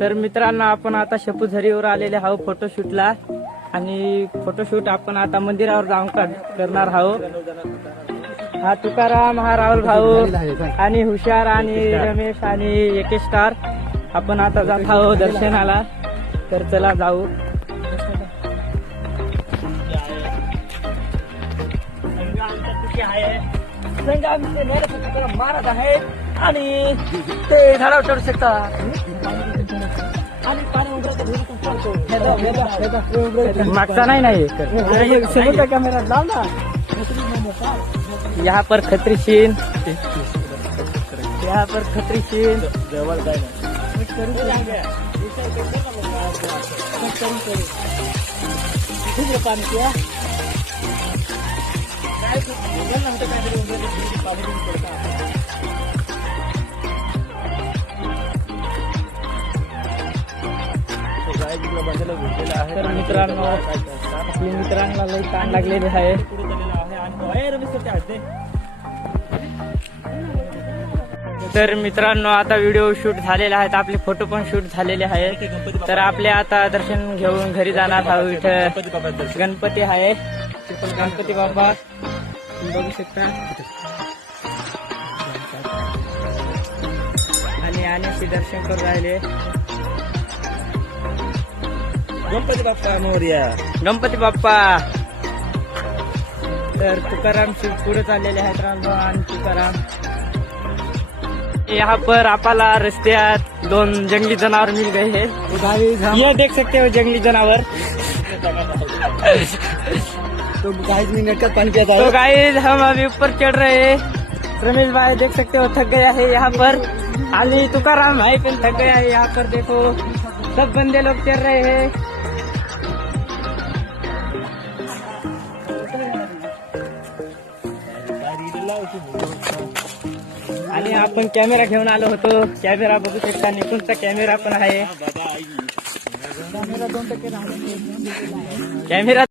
तर मित्रांनो, आपण आता शपूझरीवर आलेले आहोत फोटोशूटला आणि फोटोशूट आपण आता मंदिरावर जाऊन करणार आहोत. हा तुकाराम, हा राहुल भाऊ आणि हुशार आणि रमेश आणि एके स्टार आपण आता जात आहोत दर्शनाला. तर चला जाऊ. महाराज आहेत आणि ते झाडावर चढू शकतात आणि मागचा नाही कॅमेरा लाव ना. यहाँ पर खतरी सीन, यहाँ पर खतरी सीन. तर मित्रांनो, आपल्या मित्रांना लई ताण लागलेले आहे. तर मित्रांनो, आता व्हिडिओ शूट झालेले आहेत, आपले फोटो पण शूट झालेले आहेत. तर आपले आता दर्शन घेऊन घरी जाणार आहोत. इथं गणपती आहे, गणपती बाप्पा बघू शकता आणि आण्याचे दर्शन करून राहिले. गणपती बाप्पा मोरया, गणपती बाप्पा. तर तुकाराम पुढे चाललेले आहेत, रामभाऊ आणि तुकाराम. यहाँ पर आपला रस्त्यात 2 जंगली जनावर मिल गए हैं. ये देख सकते हो जंगली जनावर. तो गाइस मिनट का पानी पिया तो गाइस हम अभी ऊपर चढ़ रहे हैं. रमेश भाई देख सकते हो थक गया है यहाँ पर. आणि तुकाराम भाई पण थक गया है यहाँ पर. देखो सब बंदे लोग चढ़ रहे हैं. आणि आपण कॅमेरा घेऊन आलो होतो. कॅमेरा बघू शकता, निकोनचा कॅमेरा पण आहे. कॅमेरा